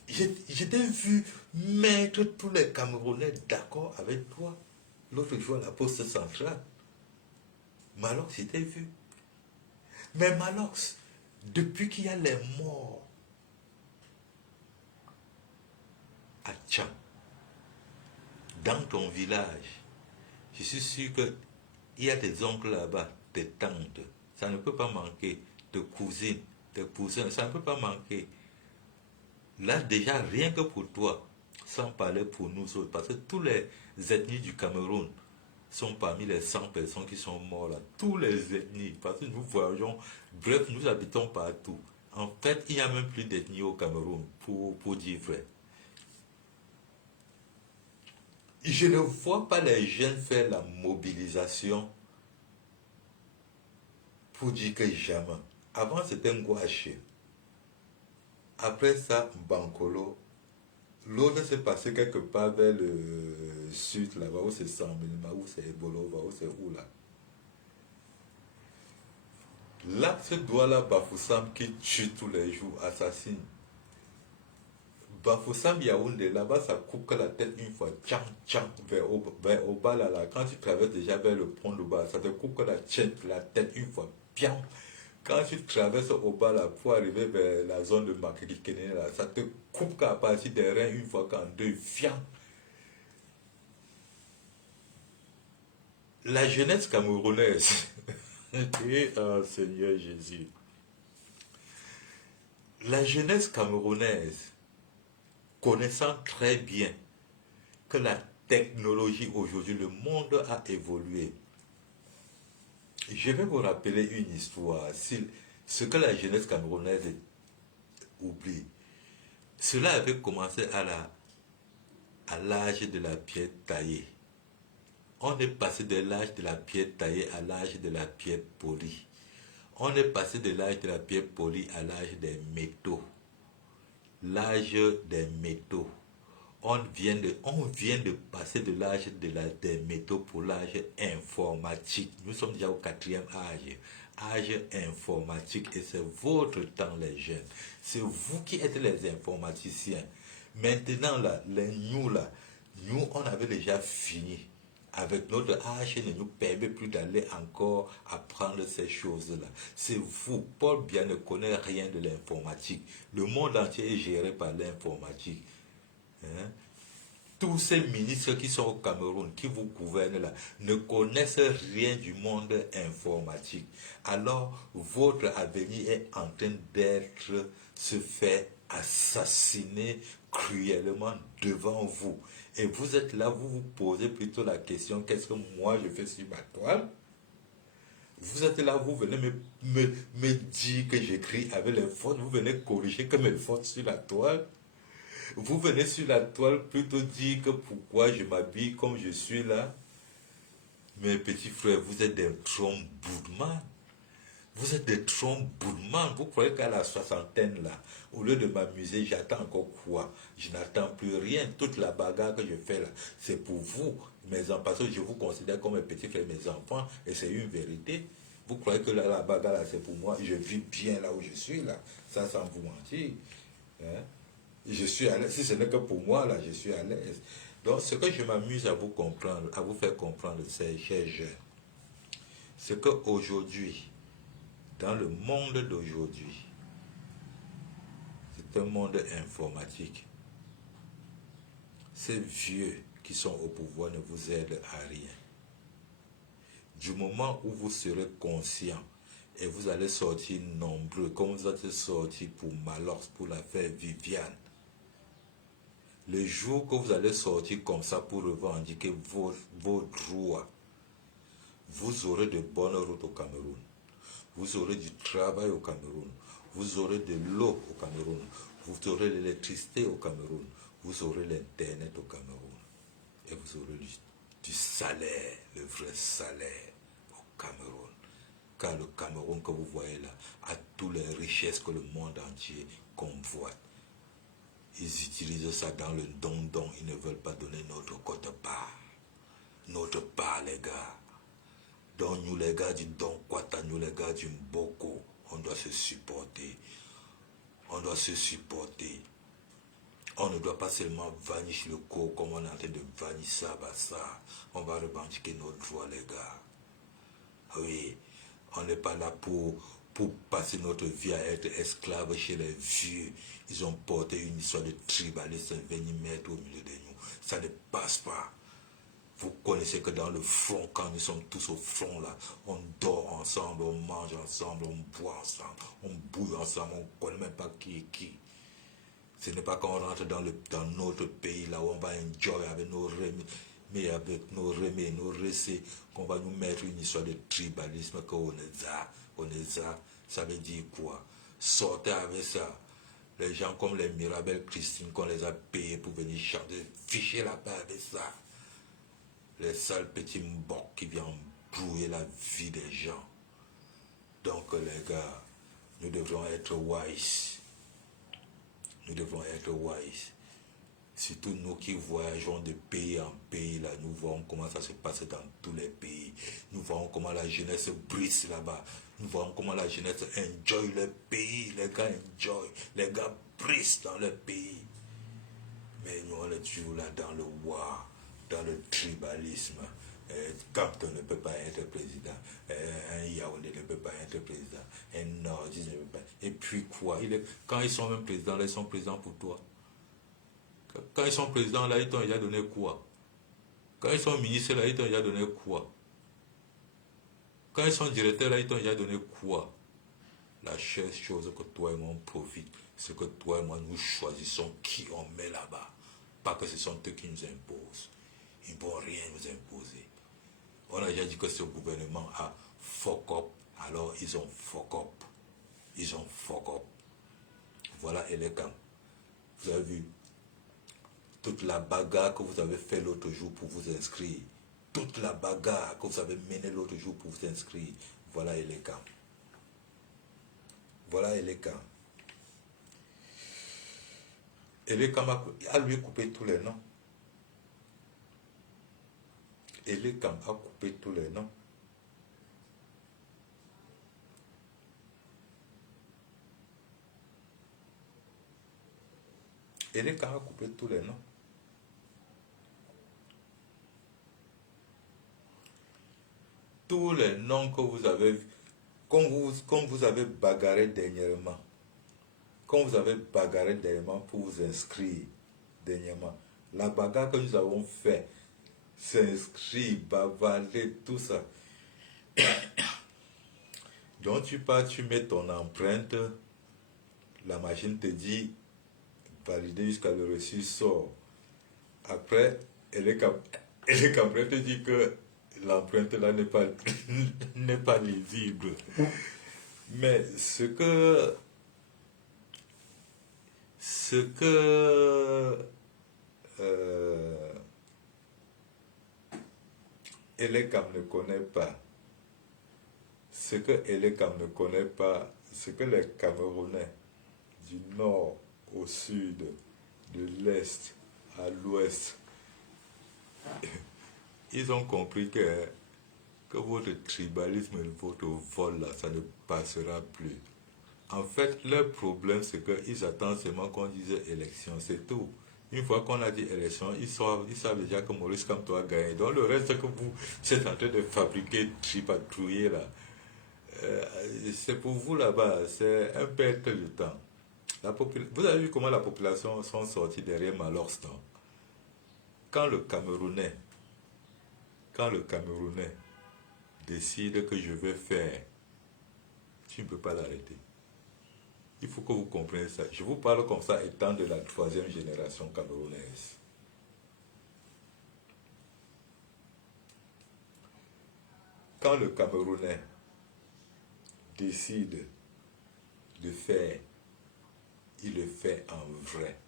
Je t'ai vu mettre tous les Camerounais d'accord avec toi. L'autre jour à la poste centrale. Malox, je t'ai vu. Mais Malox, depuis qu'il y a les morts à Tchang, dans ton village, je suis sûr qu'il y a des oncles là-bas, des tantes. Ça ne peut pas manquer. De cousines, des cousins, ça ne peut pas manquer. Là, déjà, rien que pour toi, sans parler pour nous autres, parce que tous les ethnies du Cameroun sont parmi les 100 personnes qui sont mortes là. Tous les ethnies, parce que nous voyageons, bref, nous habitons partout. En fait, il n'y a même plus d'ethnie au Cameroun, pour dire vrai. Je ne vois pas les jeunes faire la mobilisation pour dire que jamais. Avant, c'était Ngouaché. Après ça, Bankolo. L'autre s'est passé quelque part vers le sud, là-bas, où c'est Sambelima, où c'est Ebolova, où c'est où là. Là, ce doigt-là, Bafoussam, qui tue tous les jours, assassine. Bafoussam Yaoundé, là-bas, ça coupe que la tête une fois, tchang, tchang, vers au bas, là, là. Quand tu traverses déjà vers le pont de bas, ça te coupe que la tête une fois, piam. Quand tu traverses au bas, là, pour arriver vers la zone de Makikene, là, ça te coupe qu'à partir des reins une fois qu'en deux, fiam. La jeunesse camerounaise, et Seigneur Jésus, la jeunesse camerounaise, connaissant très bien que la technologie aujourd'hui, le monde a évolué. Je vais vous rappeler une histoire. Ce que la jeunesse camerounaise oublie, cela avait commencé à l'âge de la pierre taillée. On est passé de l'âge de la pierre taillée à l'âge de la pierre polie. On est passé de l'âge de la pierre polie à l'âge des métaux. L'âge des métaux. On vient de passer de l'âge des métaux pour l'âge informatique. Nous sommes déjà au quatrième âge informatique, et c'est votre temps, les jeunes. C'est vous qui êtes les informaticiens. Maintenant, là, nous, on avait déjà fini. Avec notre âge, ne nous permet plus d'aller encore apprendre ces choses-là. C'est vous. Paul Biya ne connaît rien de l'informatique. Le monde entier est géré par l'informatique. Hein? Tous ces ministres qui sont au Cameroun, qui vous gouvernent là, ne connaissent rien du monde informatique. Alors, votre avenir est en train se faire assassiner cruellement devant vous. Et vous êtes là, vous vous posez plutôt la question, qu'est-ce que moi je fais sur ma toile? Vous êtes là, vous venez me dire que j'écris avec les fautes, vous venez corriger que mes fautes sur la toile. Vous venez sur la toile plutôt dire que pourquoi je m'habille comme je suis là. Mes petits frères, vous êtes des tromboudements. Vous êtes des tromboudements. Vous croyez qu'à la soixantaine là, au lieu de m'amuser, j'attends encore quoi? Je n'attends plus rien. Toute la bagarre que je fais là, c'est pour vous, mes enfants, parce que je vous considère comme mes petits frères, mes enfants, et c'est une vérité. Vous croyez que la bagarre là, c'est pour moi? Je vis bien là où je suis là, ça sans vous mentir. Hein? Je suis à l'aise. Si ce n'est que pour moi, là, je suis à l'aise. Donc, ce que je m'amuse à vous comprendre, à vous faire comprendre, chers jeunes, c'est qu'aujourd'hui, dans le monde d'aujourd'hui, c'est un monde informatique. Ces vieux qui sont au pouvoir ne vous aident à rien. Du moment où vous serez conscient et vous allez sortir nombreux, comme vous êtes sortis pour Malox, pour l'affaire Viviane, le jour que vous allez sortir comme ça pour revendiquer vos droits, vous aurez de bonnes routes au Cameroun. Vous aurez du travail au Cameroun. Vous aurez de l'eau au Cameroun. Vous aurez l'électricité au Cameroun. Vous aurez l'Internet au Cameroun. Et vous aurez du salaire, le vrai salaire au Cameroun. Car le Cameroun que vous voyez là a toutes les richesses que le monde entier convoite. Ils utilisent ça dans le don-don. Ils ne veulent pas donner notre quote-part. Notre part, les gars. Donc, nous, les gars du Don Quata, nous, les gars du Mboko, on doit se supporter. On doit se supporter. On ne doit pas seulement vanish le corps comme on est en train de vanish ça, bah ça. On va revendiquer nos droits, les gars. Oui, on n'est pas là pour passer notre vie à être esclave chez les vieux. Ils ont porté une histoire de tribalisme, venir mettre au milieu de nous. Ça ne passe pas. Vous connaissez que dans le front, quand nous sommes tous au front là, on dort ensemble, on mange ensemble, on boit ensemble, on bouille ensemble, on ne connaît même pas qui est qui. Ce n'est pas quand on rentre dans notre pays là où on va enjoy avec nos remis, mais avec nos remis, nos récits, qu'on va nous mettre une histoire de tribalisme qu'on est ça. Ça veut dire quoi? Sortez avec ça. Les gens comme les Mirabel Christine qu'on les a payés pour venir chanter, fichez la paix avec ça. Les sales petits mbocs qui viennent brouiller la vie des gens. Donc les gars, nous devrons être wise. Nous devons être wise. Surtout nous qui voyageons de pays en pays, là, nous voyons comment ça se passe dans tous les pays. Nous voyons comment la jeunesse brise là-bas. Nous voyons comment la jeunesse enjoy le pays. Les gars enjoy. Les gars brisent dans le pays. Mais nous, on est toujours là dans le war, dans le tribalisme. Compton ne peut pas être président. Un Yaoundé ne peut pas être président. Un Nordiste ne peut pas. Et puis quoi? Quand ils sont même présidents, là, ils sont présidents pour toi. Quand ils sont présidents, là, ils t'ont déjà donné quoi? Quand ils sont ministres, là, ils t'ont déjà donné quoi? Quand ils sont directeurs, là, ils t'ont déjà donné quoi? La seule chose que toi et moi on profite, c'est que toi et moi nous choisissons qui on met là-bas. Pas que ce sont eux qui nous imposent. Ils ne vont rien nous imposer. On a déjà dit que ce gouvernement a fuck up, alors ils ont fuck up. Ils ont fuck up. Voilà, et les camps. Vous avez vu toute la bagarre que vous avez fait l'autre jour pour vous inscrire. Toute la bagarre que vous avez menée l'autre jour pour vous inscrire. Voilà, et les camps. Voilà, et les camps. Et les camps a lui coupé tous les noms. Et les camps a coupé tous les noms. Et les camps a coupé tous les noms. Tous les noms que vous avez, comme vous avez bagarré dernièrement, comme vous avez bagarré dernièrement pour vous inscrire dernièrement, la bagarre que nous avons fait, s'inscrire, bavarder, tout ça. Donc tu pars, tu mets ton empreinte, la machine te dit valider jusqu'à le reçu sort. Après, elle est te dit que l'empreinte là n'est pas, n'est pas lisible. Mais ce que Elekam ne connaît pas, ce que Elekam ne connaît pas, ce que les Camerounais du nord au sud, de l'est à l'ouest, ils ont compris que votre tribalisme et votre vol là, ça ne passera plus. En fait, leur problème, c'est qu'ils attendent seulement qu'on dise élection, c'est tout. Une fois qu'on a dit élection, ils savent déjà que Maurice Kamto a gagné. Donc le reste que vous êtes en train de fabriquer, tripatouiller là, c'est pour vous là-bas, c'est un perte de temps. Vous avez vu comment la population sont sortis derrière Malors, non? Quand le Camerounais, quand le Camerounais décide que je vais faire, tu ne peux pas l'arrêter. Il faut que vous compreniez ça. Je vous parle comme ça étant de la troisième génération camerounaise. Quand le Camerounais décide de faire, il le fait en vrai.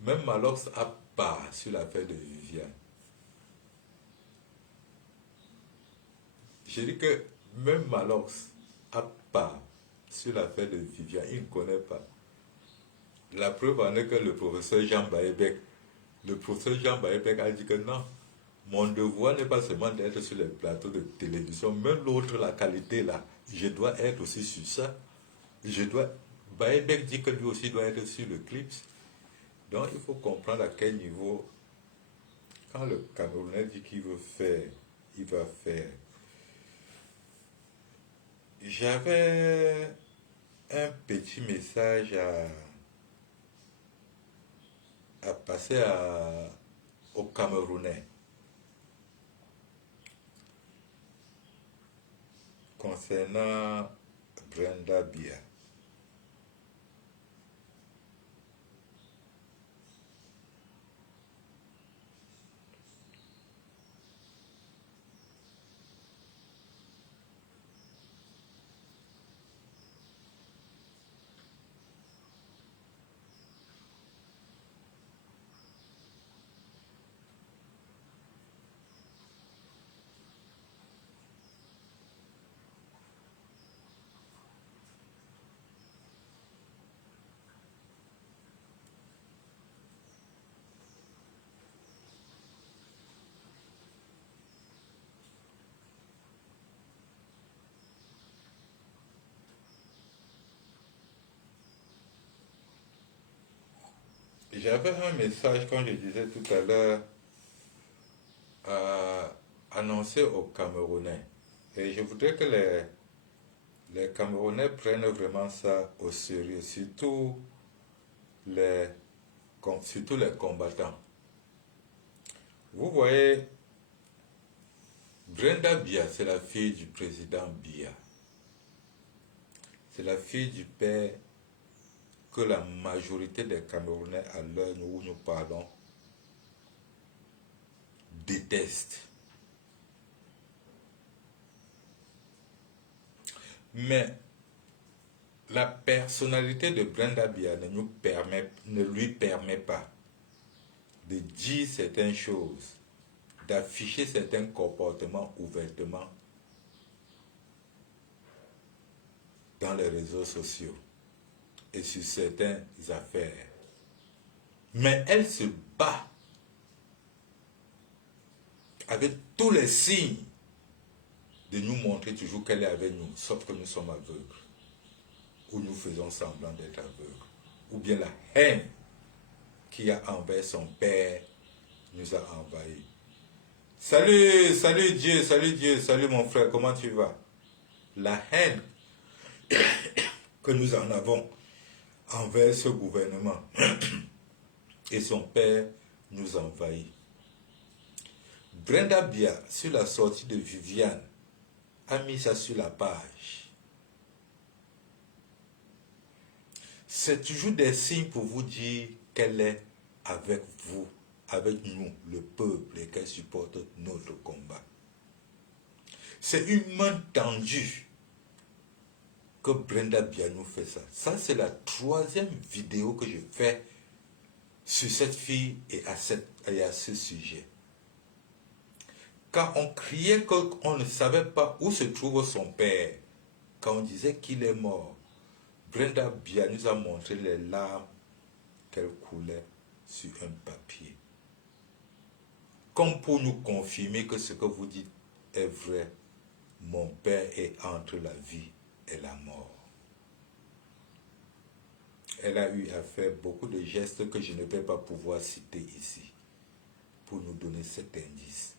Même Malox a part sur l'affaire de Viviane. Je dis que même Malox a part sur l'affaire de Viviane, il ne connaît pas. La preuve en est que le professeur Jean Baébek a dit que non, mon devoir n'est pas seulement d'être sur les plateaux de télévision, même l'autre, la qualité là, je dois être aussi sur ça. Baébek dit que lui aussi doit être sur le clip. Donc il faut comprendre à quel niveau, quand le Camerounais dit qu'il veut faire, il va faire. J'avais un petit message à passer aux Camerounais concernant Brenda Bia. J'avais un message, comme je disais tout à l'heure, annoncé aux Camerounais. Et je voudrais que les Camerounais prennent vraiment ça au sérieux, les, surtout les combattants. Vous voyez, Brenda Biya, c'est la fille du président Biya. C'est la fille du père que la majorité des Camerounais, à l'heure où nous parlons, détestent. Mais la personnalité de Brenda Biya ne lui permet pas de dire certaines choses, d'afficher certains comportements ouvertement dans les réseaux sociaux et sur certaines affaires. Mais elle se bat avec tous les signes de nous montrer toujours qu'elle est avec nous, sauf que nous sommes aveugles, ou nous faisons semblant d'être aveugles, ou bien la haine qu'il y a envers son père nous a envahis. Salut, salut Dieu, salut mon frère, comment tu vas? La haine que nous en avons envers ce gouvernement et son père nous envahit. Brenda Biya, sur la sortie de Viviane, a mis ça sur la page. C'est toujours des signes pour vous dire qu'elle est avec vous, avec nous, le peuple, et qu'elle supporte notre combat. C'est une main tendue que Brenda Biya nous fait ça. Ça, c'est la 3e vidéo que je fais sur cette fille et à ce sujet. Quand on criait qu'on ne savait pas où se trouve son père, quand on disait qu'il est mort, Brenda Biya nous a montré les larmes qu'elle coulait sur un papier. Comme pour nous confirmer que ce que vous dites est vrai, mon père est entre la vie et la mort. Elle a eu à faire beaucoup de gestes que je ne vais pas pouvoir citer ici pour nous donner cet indice.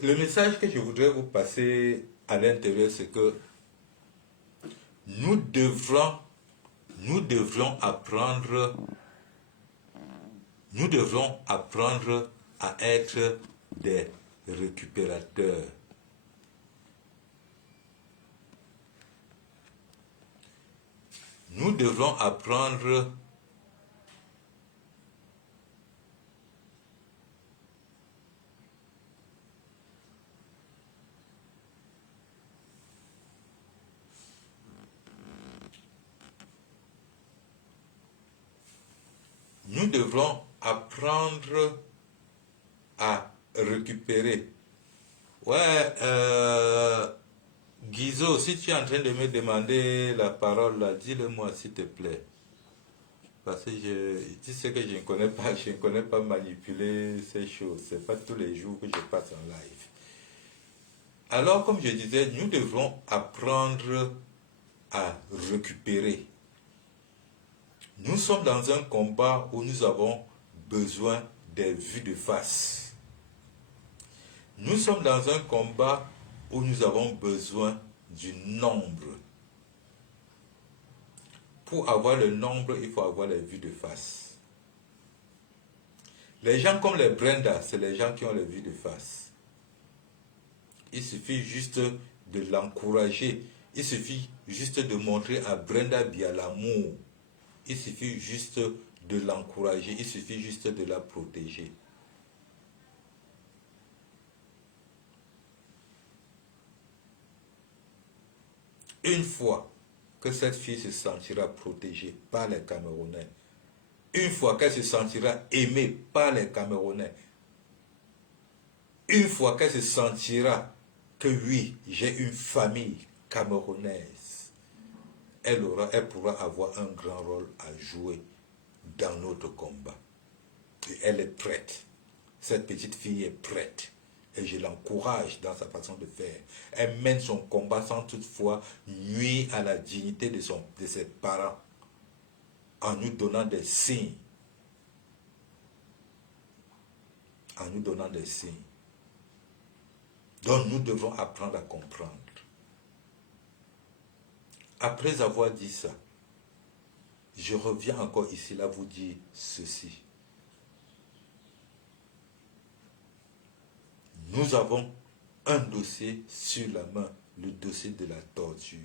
Le message que je voudrais vous passer à l'intérieur, c'est que nous devrons apprendre à être des récupérateurs. Nous devrons apprendre à récupérer. Ouais, Guizo, si tu es en train de me demander la parole, là, dis-le-moi s'il te plaît. Parce que tu sais que je ne connais pas manipuler ces choses. Ce n'est pas tous les jours que je passe en live. Alors, comme je disais, nous devrons apprendre à récupérer. Nous sommes dans un combat où nous avons besoin des vues de face. Nous sommes dans un combat où nous avons besoin du nombre. Pour avoir le nombre, il faut avoir les vues de face. Les gens comme les Brenda, c'est les gens qui ont les vues de face. Il suffit juste de l'encourager. Il suffit juste de montrer à Brenda Biya l'amour. Il suffit juste de l'encourager. Il suffit juste de la protéger. Une fois que cette fille se sentira protégée par les Camerounais, une fois qu'elle se sentira aimée par les Camerounais, une fois qu'elle se sentira que oui, j'ai une famille camerounaise, elle pourra avoir un grand rôle à jouer dans notre combat. Et elle est prête. Cette petite fille est prête. Et je l'encourage dans sa façon de faire. Elle mène son combat sans toutefois nuire à la dignité de ses parents. en nous donnant des signes. En nous donnant des signes. Donc nous devons apprendre à comprendre. Après avoir dit ça, je reviens encore ici, là, vous dire ceci. Nous avons un dossier sur la main, le dossier de la torture.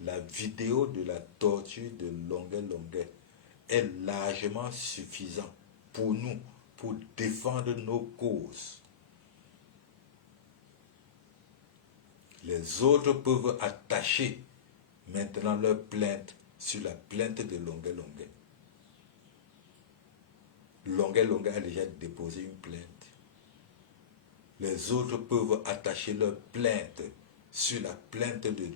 La vidéo de la torture de Longuet est largement suffisant pour nous, pour défendre nos causes. Les autres peuvent attacher maintenant leur plainte sur la plainte de Longuet. Longuet a déjà déposé une plainte. Les autres peuvent attacher leur plainte sur la plainte de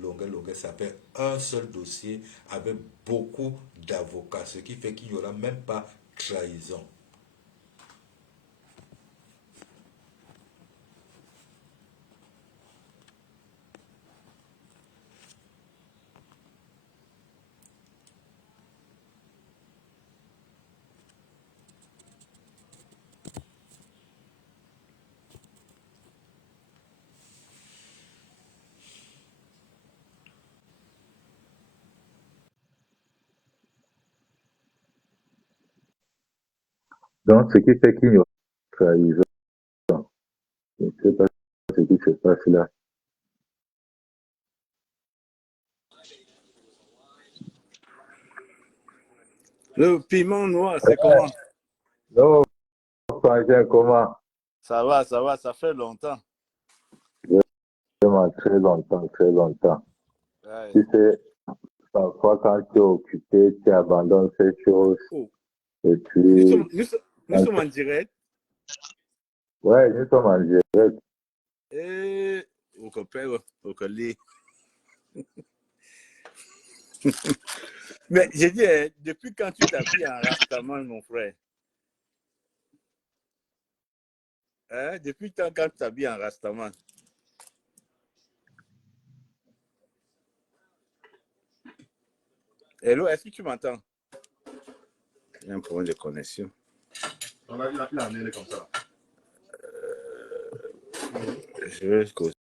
Longuet. Ça fait un seul dossier avec beaucoup d'avocats, ce qui fait qu'il n'y aura même pas trahison. Donc, ce qui fait qu'il y aura trahison. Je ne sais pas ce qui se passe là. Le piment noir, c'est comment? Non, Frangin, comment? Ça va, ça fait longtemps. Vraiment très longtemps, très longtemps. Ouais. Tu sais, parfois quand tu es occupé, tu abandonnes ces choses. Oh. Et puis, Nous sommes en direct. Ouais, nous sommes en direct. Et au copain, au collègue. Mais j'ai dit, depuis quand tu t'habilles en rastaman, mon frère? Hein? Depuis quand tu t'habilles en rastaman? Hello, est-ce que tu m'entends? Il y a un problème de connexion. On a dit la comme ça. Je vais